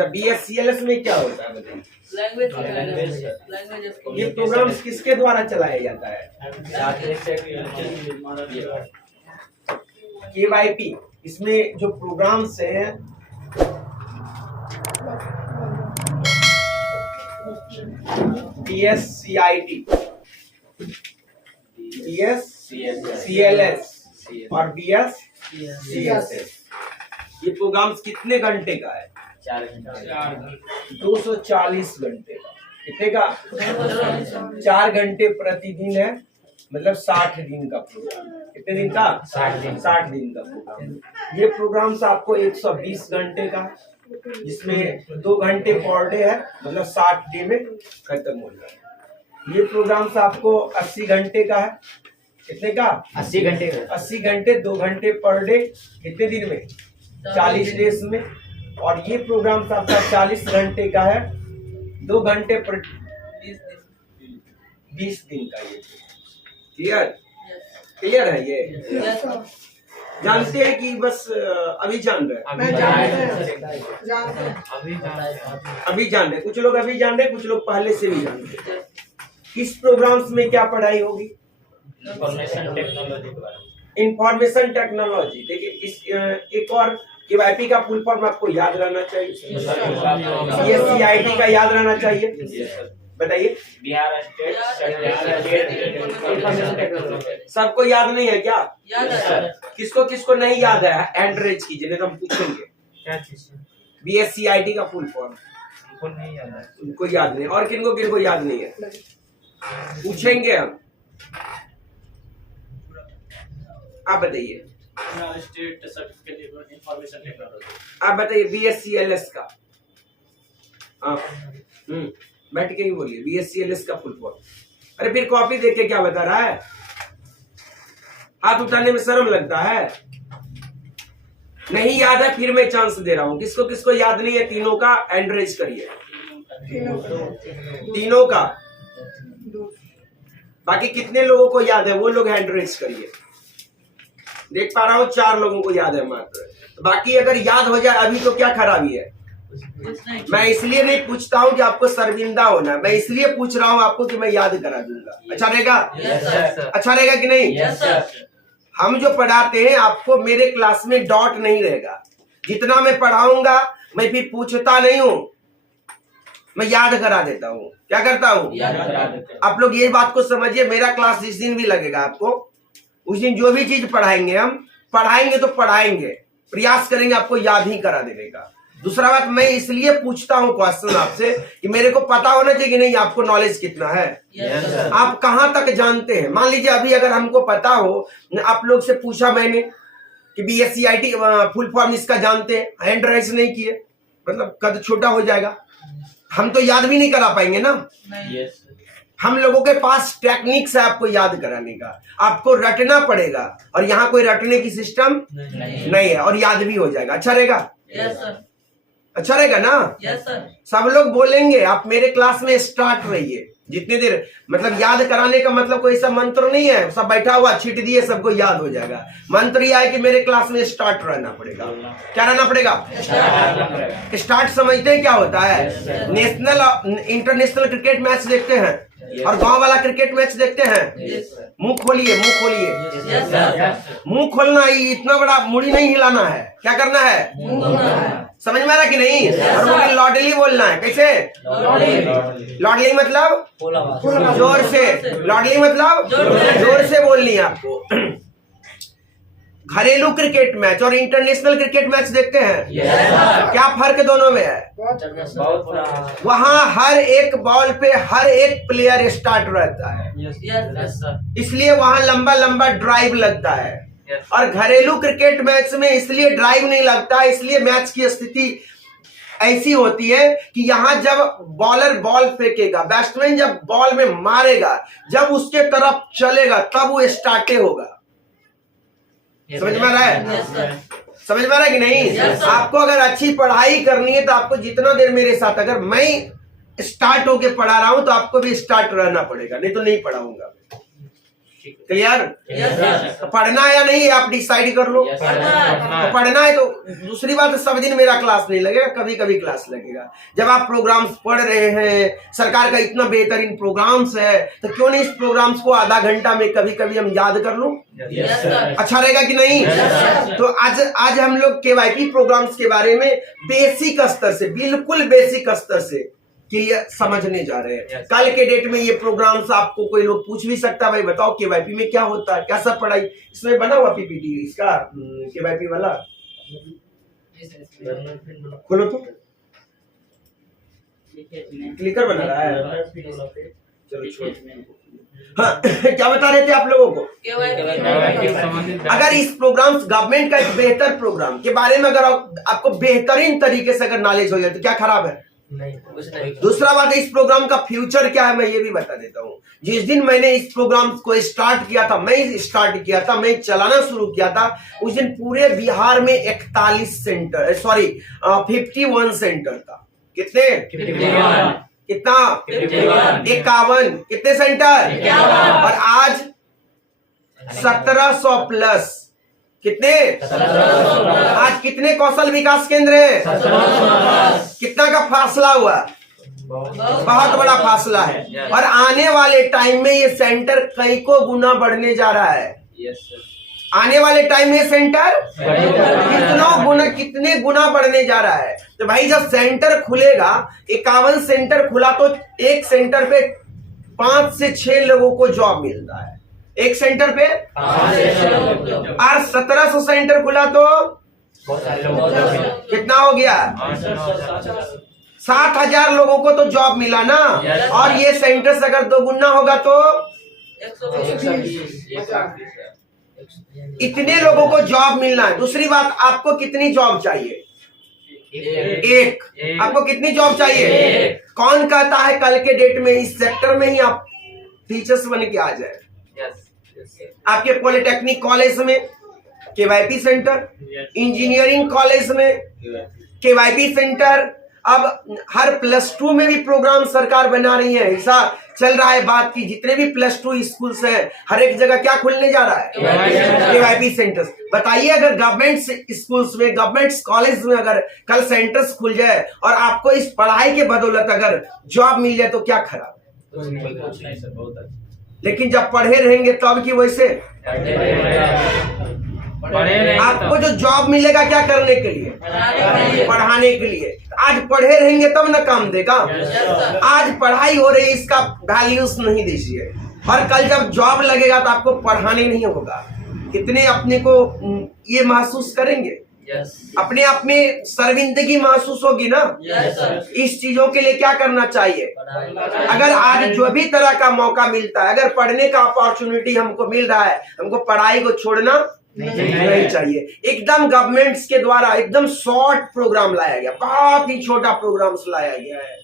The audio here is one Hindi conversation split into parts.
अच्छा, BSCLS में क्या होता है बताइए? लैंग्वेज। ये प्रोग्राम्स किसके द्वारा चलाया जाता है? KYP। इसमें जो प्रोग्राम्स हैं BSCIT, BSCLS और BSCSS। ये प्रोग्राम्स कितने घंटे का है? 4 घंटे। 240 घंटे का। कितने का? 4 घंटे प्रतिदिन है, मतलब 60 दिन का प्रोग्राम। कितने दिन का? 60 दिन का प्रोग्राम। ये प्रोग्राम्स आपको 120 घंटे का, जिसमें 2 घंटे पर डे है, मतलब 60 डे में खत्म हो जाएगा। ये प्रोग्राम्स आपको 80 घंटे का है। कितने का? 80 घंटे। 80 घंटे, 2 घंटे पर डे, कितने दिन में? 40 डेज में। और ये प्रोग्राम आपका 40 घंटे का है, 2 घंटे पर 20 दिन का। ये क्लियर है? ये जानते हैं कि बस अभी जान रहे हैं? अभी जान रहे, कुछ लोग अभी जान रहे, कुछ लोग पहले से भी जान रहे। किस प्रोग्राम्स में क्या पढ़ाई होगी? इंफॉर्मेशन टेक्नोलॉजी के बारे में। Information technology. देखिए, इस एक और KYP का फुल फॉर्म आपको याद रहना चाहिए। BSCIT का याद रहना चाहिए। बताइए। Bihar state information technology. सबको याद नहीं है क्या? याद है। किसको किसको नहीं याद है? एंड्रेज कीजिए, तो हम पूछेंगे। क्या चीज? BSCIT का फुल फॉर्म उनको नहीं याद है। उनको याद नहीं। और किनको किनको याद नहीं है? पूछेंगे हम। आप बताइए। State certificate information technology. आप बताइए BSCLS का। हाँ, बैठ के ही बोलिए। BSCLS का फुल फॉर्म। अरे फिर कॉपी देख के क्या बता रहा है? हाथ उठाने में शर्म लगता है? नहीं याद है, फिर मैं चांस दे रहा हूं। किसको किसको याद नहीं है? तीनों का एंड्रेज करिए। तीनों का। बाकी कितने लोगों को याद है वो लोग हैंड करिए। देख पा रहा हूँ 4 लोगों को याद है मात्र। तो बाकी अगर याद हो जाए अभी तो क्या खराबी है? मैं इसलिए नहीं पूछता हूँ कि आपको शर्मिंदा होना, मैं इसलिए पूछ रहा हूँ आपको कि मैं याद करा दूंगा। अच्छा रहेगा? अच्छा रहेगा कि नहीं? हम जो पढ़ाते हैं आपको मेरे क्लास में डॉट नहीं रहेगा। जितना मैं पढ़ाऊंगा मैं फिर पूछता नहीं हूँ, मैं याद करा देता हूँ। क्या करता हूँ? आप लोग ये बात को समझिए। मेरा क्लास जिस दिन भी लगेगा आपको, उस दिन जो भी चीज पढ़ाएंगे हम पढ़ाएंगे तो पढ़ाएंगे, प्रयास करेंगे आपको याद ही करा देने का। दूसरा बात, मैं इसलिए पूछता हूँ क्वेश्चन आपसे कि मेरे को पता होना चाहिए कि नहीं आपको नॉलेज कितना है। आप कहाँ तक जानते हैं। मान लीजिए अभी अगर हमको पता हो, आप लोग से पूछा मैंने कि BSCIT फुल फॉर्म इसका जानते हैं, हैंड राइज नहीं किए, मतलब कद छोटा हो जाएगा, हम तो याद भी नहीं करा पाएंगे ना। हम लोगों के पास टेक्निक्स है आपको याद कराने का, आपको रटना पड़ेगा, और यहाँ कोई रटने की सिस्टम नहीं है, और याद भी हो जाएगा। अच्छा रहेगा? अच्छा रहेगा ना? सब लोग बोलेंगे। आप मेरे क्लास में स्टार्ट रहिए जितनी देर, मतलब याद कराने का मतलब कोई ऐसा मंत्र नहीं है सब बैठा हुआ छीट दिए सबको याद हो जाएगा। मंत्र यह है कि मेरे क्लास में स्टार्ट रहना पड़ेगा। क्या रहना पड़ेगा? स्टार्ट समझते हैं क्या होता है? नेशनल इंटरनेशनल क्रिकेट मैच देखते हैं और गांव वाला क्रिकेट मैच देखते हैं। मुंह खोलिए, मुंह खोलिए। मुंह खोलना ही, इतना बड़ा मुड़ी नहीं हिलाना है। क्या करना है? समझ में आ रहा कि नहीं? और मुझे लॉडली बोलना है। कैसे? लॉडली मतलब जोर से, लॉडली मतलब जोर से बोलनी है आपको। घरेलू क्रिकेट मैच और इंटरनेशनल क्रिकेट मैच देखते हैं। क्या फर्क दोनों में है? वहां हर एक बॉल पे हर एक प्लेयर स्टार्ट रहता है, इसलिए वहां लंबा लंबा ड्राइव लगता है। और घरेलू क्रिकेट मैच में इसलिए ड्राइव नहीं लगता, इसलिए मैच की स्थिति ऐसी होती है कि यहां जब बॉलर बॉल फेंकेगा, बैट्समैन जब बॉल में मारेगा, जब उसके तरफ चलेगा तब वो स्टार्ट होगा। समझ में आ रहा है? समझ में आ रहा है कि नहीं? आपको अगर अच्छी पढ़ाई करनी है तो आपको जितना देर मेरे साथ, अगर मैं स्टार्ट होके पढ़ा रहा हूं तो आपको भी स्टार्ट रहना पड़ेगा, नहीं तो नहीं पढ़ाऊंगा। क्लियर? Yes, sir. तो पढ़ना है या नहीं आप डिसाइड कर लो। तो पढ़ना है तो दूसरी बात, सब दिन मेरा क्लास नहीं लगेगा, कभी कभी क्लास लगेगा। जब आप प्रोग्राम्स पढ़ रहे हैं, सरकार का इतना बेहतरीन प्रोग्राम्स है, तो क्यों नहीं इस प्रोग्राम्स को आधा घंटा में कभी कभी हम याद कर लूं? Yes, sir. अच्छा रहेगा कि नहीं? sir. तो आज हम लोग KYP प्रोग्राम्स के बारे में बेसिक स्तर से, बिल्कुल बेसिक स्तर से क्लियर समझने जा रहे हैं। Yes. कल के डेट में ये प्रोग्राम्स आपको कोई लोग पूछ भी सकता है, भाई बताओ KYP में क्या होता है, क्या सब पढ़ाई। इसमें बना हुआ PPT इसका KYP वाला, खोलो तो, क्लिकर बना रहा है। चलो छोड़। हाँ क्या बता रहे थे आप लोगों को? अगर इस प्रोग्राम्स गवर्नमेंट का एक बेहतर प्रोग्राम के बारे में अगर आपको बेहतरीन तरीके से अगर नॉलेज हो जाए तो क्या खराब है? दूसरा बात है, इस प्रोग्राम का फ्यूचर क्या है मैं ये भी बता देता हूँ। जिस दिन मैंने इस प्रोग्राम को स्टार्ट किया था, मैं चलाना शुरू किया था, उस दिन पूरे बिहार में 51 सेंटर था। कितने? 51। कितना? 51। कितने सेंटर? 51। और आज 1700 प्लस। कितने? 1700। आज कितने कौशल विकास केंद्र हैं? 1700। कितना का फासला हुआ? बहुत बड़ा फासला है। और आने वाले टाइम में ये सेंटर कई को गुना बढ़ने जा रहा है। आने वाले टाइम में सेंटर कितने गुना बढ़ने जा रहा है। तो भाई जब सेंटर खुलेगा, 51 सेंटर खुला तो एक सेंटर पे 5 से 6 लोगों को जॉब मिलता है, एक सेंटर पे। और 1700 सेंटर खुला तो कितना हो गया? 7000 लोगों को तो जॉब मिला ना। और ये सेंटर से अगर 2 गुना होगा तो इतने लोगों को जॉब मिलना है। दूसरी बात, आपको कितनी जॉब चाहिए? एक। आपको कितनी जॉब चाहिए? कौन कहता है कल के डेट में इस सेक्टर में ही आप टीचर्स बन के आ जाए? आपके पॉलिटेक्निक कॉलेज में KYP सेंटर, इंजीनियरिंग कॉलेज में KYP सेंटर, अब हर +2 में भी प्रोग्राम सरकार बना रही है। ऐसा चल रहा है बात की जितने भी +2 स्कूल्स हैं, हर एक जगह क्या खुलने जा रहा है? KYP centres. बताइए, अगर गवर्नमेंट स्कूल्स में, गवर्नमेंट कॉलेज में अगर कल सेंटर्स खुल जाए और आपको इस पढ़ाई के बदौलत अगर जॉब मिल जाए तो क्या खराब है? लेकिन जब पढ़े रहेंगे तब की वैसे आपको जो जॉब मिलेगा क्या करने के लिए? पढ़ाने के लिए। आज पढ़े रहेंगे तब ना काम देगा। आज पढ़ाई हो रही है, इसका वैल्यूज नहीं दीजिए। और कल जब जॉब लगेगा तो आपको पढ़ाने नहीं होगा। कितने अपने को ये महसूस करेंगे? अपने आप में शर्मिंदगी महसूस होगी ना। इस चीजों के लिए क्या करना चाहिए? अगर आज जो भी तरह का मौका मिलता है, अगर पढ़ने का अपॉर्चुनिटी हमको मिल रहा है, हमको पढ़ाई को छोड़ना नहीं चाहिए। एकदम गवर्नमेंट्स के द्वारा एकदम शॉर्ट प्रोग्राम लाया गया, बहुत ही छोटा प्रोग्राम्स लाया गया है।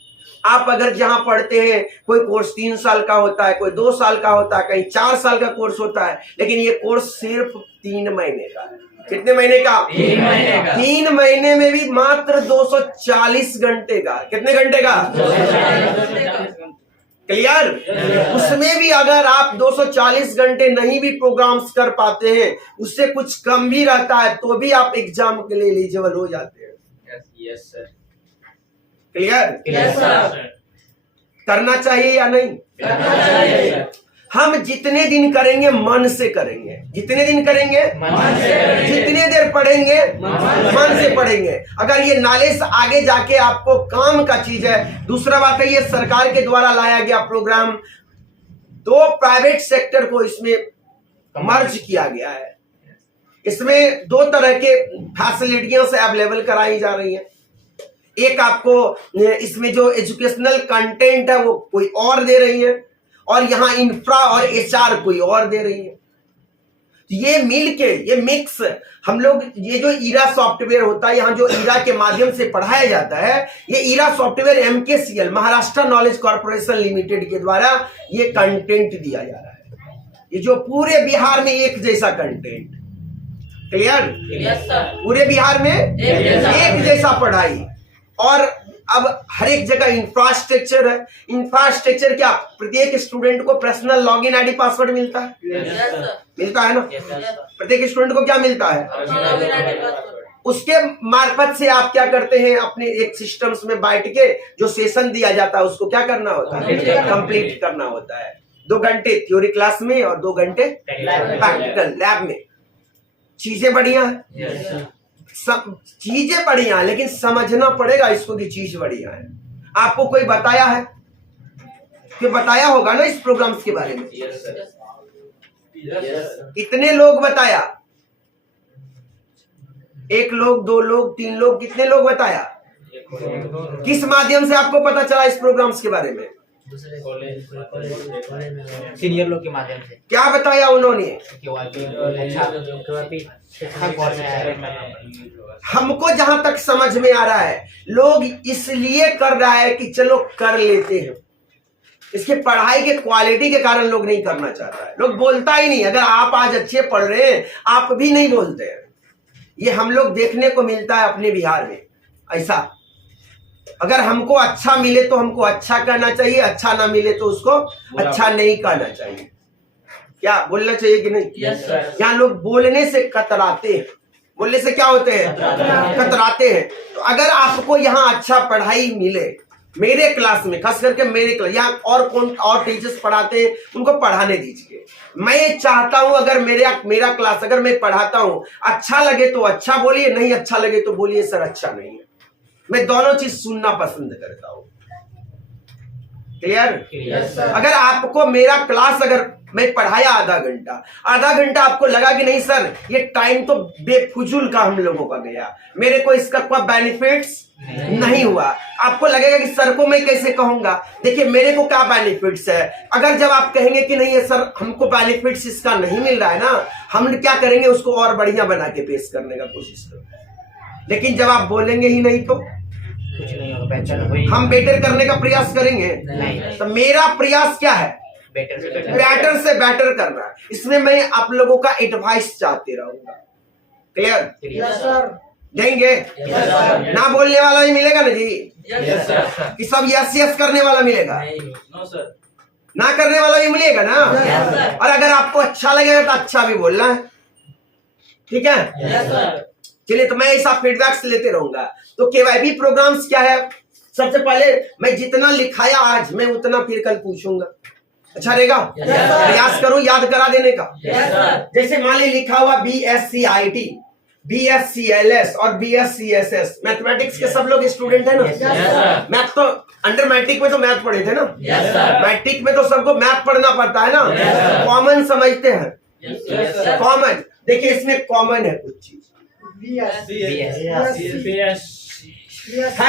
आप अगर जहां पढ़ते हैं, कोई कोर्स 3 साल का होता है, कोई 2 साल का होता है, कहीं 4 साल का कोर्स होता है, लेकिन ये कोर्स सिर्फ 3 महीने का है। कितने महीने का? 3 महीने का। 3 महीने में भी मात्र 240 घंटे का। कितने घंटे का? क्लियर? उसमें भी अगर आप 240 घंटे नहीं भी प्रोग्राम्स कर पाते हैं, उससे कुछ कम भी रहता है, तो भी आप एग्जाम के लिए एलिजिबल हो जाते हैं। Yes sir. Clear? Yes sir. करना चाहिए या नहीं? करना चाहिए। हम जितने दिन करेंगे मन से करेंगे। जितने दिन करेंगे मन से करेंगे। जितने देर पढ़ेंगे मन से पढ़ेंगे। अगर ये नॉलेज आगे जाके आपको काम का चीज है। दूसरा बात है, ये सरकार के द्वारा लाया गया प्रोग्राम, 2 प्राइवेट सेक्टर को इसमें मर्ज किया गया है। इसमें 2 तरह के फैसिलिटियां से अवेलेबल कराई जा रही है। एक आपको इसमें जो एजुकेशनल कंटेंट है वो कोई और दे रही है, और यहाँ इंफ्रा और HR कोई और दे रही है। ये मिलके, ये मिक्स हम लोग, ये जो ईरा सॉफ्टवेयर होता है, यहाँ जो ईरा के माध्यम से पढ़ाया जाता है, ये ERA software MKCL Maharashtra knowledge corporation limited के द्वारा ये कंटेंट दिया जा रहा है। ये जो पूरे बिहार में एक जैसा कंटेंट। क्लियर? Yes sir. पूरे बिहार में एक जैसा पढ़ाई। और अब हर एक जगह इंफ्रास्ट्रक्चर है। इंफ्रास्ट्रक्चर क्या, प्रत्येक स्टूडेंट को पर्सनल लॉगिन आईडी पासवर्ड मिलता है, मिलता है ना। प्रत्येक स्टूडेंट को क्या मिलता है, उसके मार्फत से आप क्या करते हैं, अपने एक सिस्टम्स में बैठ के जो सेशन दिया जाता है उसको क्या करना होता है, कंप्लीट करना होता है। 2 घंटे थ्योरी क्लास में और 2 घंटे प्रैक्टिकल लैब में। चीजें बढ़िया है, सब चीजें बढ़िया है, लेकिन समझना पड़ेगा इसको कि चीज बढ़िया है। आपको कोई बताया है कि बताया होगा ना इस प्रोग्राम्स के बारे में? कितने लोग बताया? 1 लोग, 2 लोग, 3 लोग, कितने लोग बताया? किस माध्यम से आपको पता चला इस प्रोग्राम्स के बारे में? सीनियर लोग के माध्यम से। क्या बताया उन्होंने? हमको जहां तक समझ में आ रहा है, लोग इसलिए कर रहा है कि चलो कर लेते हैं, इसके पढ़ाई के क्वालिटी के कारण लोग नहीं करना चाहता है। लोग बोलता ही नहीं। अगर आप आज अच्छे पढ़ रहे हैं, आप भी नहीं बोलते हैं। ये हम लोग देखने को मिलता है अपने बिहार में। ऐसा अगर हमको अच्छा मिले तो हमको अच्छा कहना चाहिए, अच्छा ना मिले तो उसको अच्छा नहीं कहना चाहिए। क्या बोलना चाहिए कि नहीं? यहाँ लोग बोलने से कतराते हैं। बोलने से क्या होते हैं? कतराते हैं। तो अगर आपको यहाँ अच्छा पढ़ाई मिले, मेरे क्लास में खास करके मेरे क्लास, यहाँ और टीचर्स पढ़ाते हैं, उनको पढ़ाने दीजिए। मैं चाहता हूं अगर मेरा क्लास अगर मैं पढ़ाता हूं, अच्छा लगे तो अच्छा बोलिए, नहीं अच्छा लगे तो बोलिए सर अच्छा नहीं है। मैं दोनों चीज सुनना पसंद करता हूं। क्लियर? अगर आपको मेरा क्लास अगर मैं पढ़ाया आधा घंटा आपको लगा कि नहीं सर ये टाइम तो बेफुजूल का हम लोगों का गया, मेरे को इसका कोई बेनिफिट्स नहीं हुआ, आपको लगेगा कि सर को मैं कैसे कहूंगा। देखिए मेरे को क्या बेनिफिट्स है। अगर जब आप कहेंगे कि नहीं है सर हमको बेनिफिट्स इसका नहीं मिल रहा है ना, हम क्या करेंगे उसको और बढ़िया बना के पेश करने का कोशिश करेंगे। लेकिन जब आप बोलेंगे ही नहीं तो कुछ नहीं होगा, हम बेटर करने का प्रयास करेंगे। तो मेरा प्रयास क्या है? बेटर से बेटर करना। इसमें मैं आप लोगों का एडवाइस चाहते रहूंगा। क्लियर? देंगे? ना बोलने वाला ही मिलेगा ना जी? कि सब यस करने वाला मिलेगा? ना करने वाला भी मिलेगा ना? और अगर आपको अच्छा लगेगा तो अच्छा भी बोलना है। ठीक है? चलिए, तो मैं ऐसा फीडबैक्स लेते रहूंगा। तो केवाईबी प्रोग्राम्स क्या है? सबसे पहले मैं जितना लिखाया आज मैं उतना फिर कल पूछूंगा। अच्छा रहेगा? प्रयास करूं याद करा देने का। जैसे मान ली लिखा हुआ BSc IT, BSc LS और BSc SS, मैथमेटिक्स के सब लोग स्टूडेंट है ना? मैथ तो अंडर मैट्रिक में तो मैथ पढ़े थे ना? मैट्रिक में तो सबको मैथ पढ़ना पड़ता है ना? कॉमन समझते हैं? कॉमन देखिए, इसमें कॉमन है कुछ चीज है।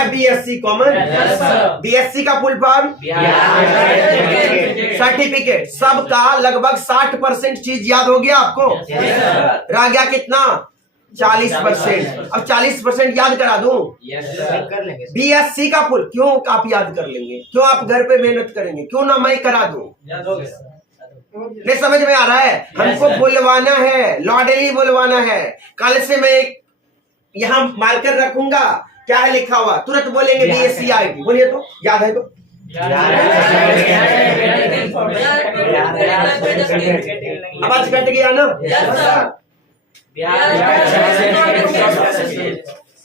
BSc कॉमन, BSc का फुल फॉर्म सर्टिफिकेट। सबका लगभग 60% चीज याद हो गया आपको? रह गया कितना? 40%। अब 40% याद करा दूं? कर लेंगे। BSc का फुल क्यों आप याद कर लेंगे? क्यों आप घर पे मेहनत करेंगे? क्यों ना मैं करा दूं? नहीं समझ में आ रहा है? हमको बुलवाना है, लॉडली बुलवाना है। कल से मैं एक यहाँ मार्कर रखूंगा, क्या है लिखा हुआ, तुरंत बोलेंगे BSc IT। बोलिए तो, याद है तो? आवाज कट गया ना?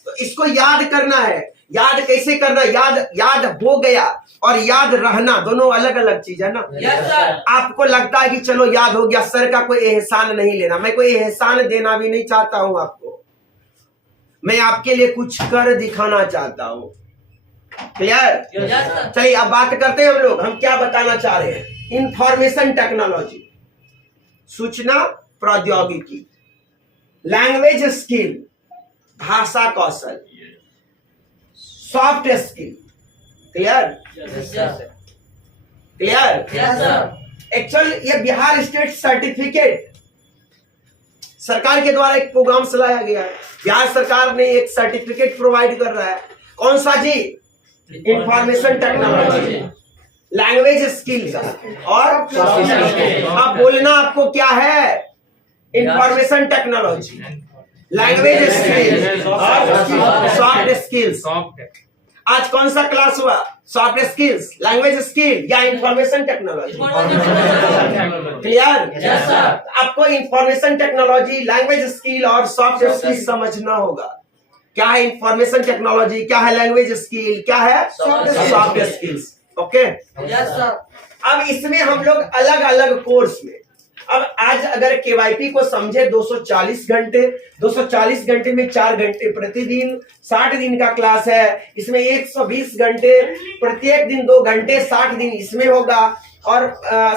तो इसको याद करना है। याद कैसे करना? याद हो गया और याद रहना दोनों अलग अलग चीज है ना? आपको लगता है कि चलो याद हो गया, सर का कोई एहसान नहीं लेना। मैं कोई एहसान देना भी नहीं चाहता हूं आपको, मैं आपके लिए कुछ कर दिखाना चाहता हूं। क्लियर? चलिए अब बात करते हैं हम क्या बताना चाह रहे हैं। इंफॉर्मेशन टेक्नोलॉजी, सूचना प्रौद्योगिकी, लैंग्वेज स्किल, भाषा कौशल, सॉफ्ट स्किल। क्लियर? एक्चुअल ये बिहार स्टेट सर्टिफिकेट सरकार के द्वारा एक प्रोग्राम चलाया गया है। बिहार सरकार ने एक सर्टिफिकेट प्रोवाइड कर रहा है। कौन सा जी? इंफॉर्मेशन टेक्नोलॉजी, लैंग्वेज स्किल का और अब बोलना आपको क्या है? इंफॉर्मेशन टेक्नोलॉजी, लैंग्वेज स्किल और सॉफ्ट स्किल्स। आज कौन सा क्लास हुआ? सॉफ्ट स्किल्स, लैंग्वेज स्किल या information technology? Clear? Yes, sir. आपको इंफॉर्मेशन टेक्नोलॉजी, लैंग्वेज स्किल और सॉफ्ट स्किल समझना होगा। क्या है इंफॉर्मेशन टेक्नोलॉजी, क्या है लैंग्वेज स्किल, क्या है सॉफ्ट स्किल्स। ओके, अब इसमें हम लोग अलग अलग कोर्स में, अब आज अगर केवाईपी को समझे 240 घंटे, 240 घंटे में 4 घंटे प्रतिदिन, 60 दिन का क्लास है, इसमें 120 घंटे, प्रत्येक दिन 2 घंटे, 60 दिन इसमें होगा। और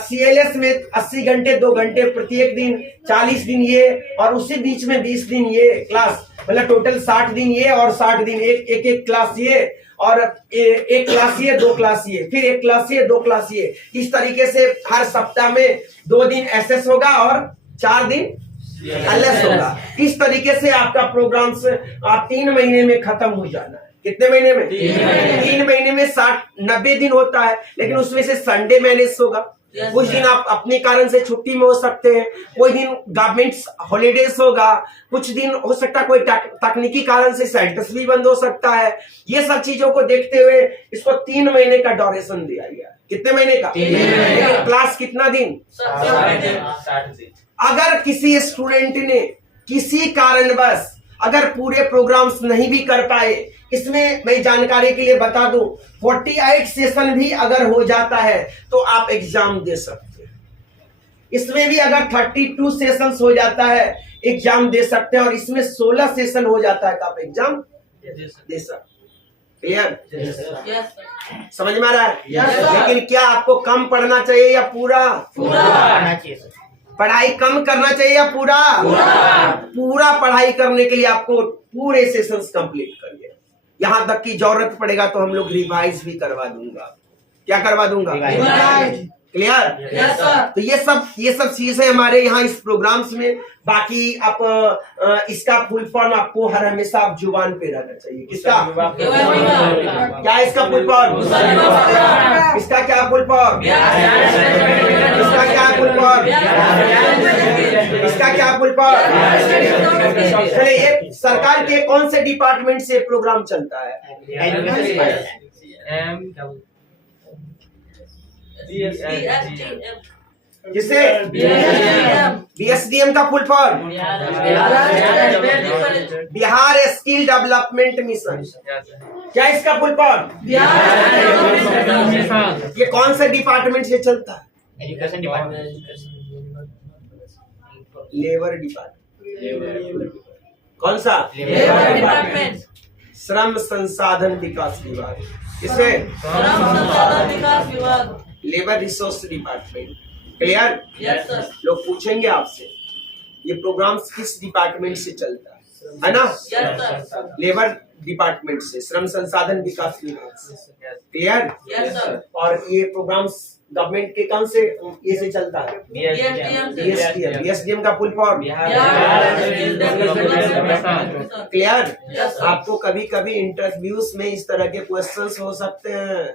CLS में 80 घंटे 2 घंटे प्रत्येक दिन, 40 दिन ये, और उसी बीच में 20 दिन ये क्लास, मतलब टोटल 60 दिन ये और 60 दिन एक क्लास ये, और एक क्लास ये, 2 क्लास ये, फिर 1 क्लास ये, 2 क्लास ये। इस तरीके से हर सप्ताह में 2 दिन SS होगा और 4 दिन LS होगा। इस तरीके से आपका प्रोग्राम आप 3 महीने में खत्म हो जाना है। कितने महीने में? 3 महीने में 90 दिन होता है, लेकिन उसमें से संडे मैनेज होगा। कुछ दिन आप अपने कारण से छुट्टी में हो सकते हैं, कोई दिन गवर्नमेंट हॉलीडेज होगा, कुछ दिन हो सकता है कोई तकनीकी कारण से सेंटर्स भी बंद हो सकता है। ये सब चीजों को देखते हुए इसको 3 महीने का ड्यूरेशन दिया गया। कितने महीने का? क्लास कितना दिन? 60 दिन। अगर किसी स्टूडेंट ने किसी कारणवश अगर पूरे प्रोग्राम्स नहीं भी कर पाए, इसमें मैं जानकारी के लिए बता दूं, 48 सेशन भी अगर हो जाता है तो आप एग्जाम दे सकते हैं। इसमें भी अगर 32 सेशंस हो जाता है एग्जाम दे सकते हैं, और इसमें 16 सेशन हो जाता है तो आप एग्जाम दे सकते हैं। क्लियर? समझ में आ रहा है? लेकिन क्या आपको कम पढ़ना चाहिए या पूरा? पढ़ना चाहिए सर। पढ़ाई कम करना चाहिए या पूरा? पूरा पढ़ाई करने के लिए आपको पूरे सेशंस कंप्लीट करिए। यहाँ तक की जरूरत पड़ेगा तो हम लोग रिवाइज भी करवा दूंगा। क्या करवा दूंगा? क्लियर? तो ये सब चीजें हमारे यहाँ इस प्रोग्राम्स में। बाकी आप इसका फुल फॉर्म आपको हर हमेशा आप जुबान पे रहना चाहिए। किसका? क्या इसका फुल फॉर्म? इसका क्या फुल फॉर्म? इसका क्या फुल फॉर्म? इसका क्या फुल फॉर्म? चलिए, ये सरकार के कौन से डिपार्टमेंट से प्रोग्राम चलता है? जिसे BSDM का full form Bihar skill development mission. क्या इसका फुल फॉर्म? ये कौन से डिपार्टमेंट से चलता है? Education department. Labour department. कौन सा? Labour department. श्रम संसाधन विकास विभाग। किसे? Labour resource department. Clear? Yes sir. लोग पूछेंगे आपसे ये प्रोग्राम्स किस डिपार्टमेंट से चलता है ना? Yes sir. लेबर डिपार्टमेंट से, श्रम संसाधन विकास विभाग से। क्लियर? Yes sir. और ये प्रोग्राम्स गवर्नमेंट के कौन से ये से चलता है? BSDM का full form. Clear? Yes, sir. आपको कभी कभी इंटरव्यूज में इस तरह के क्वेश्चंस हो सकते हैं।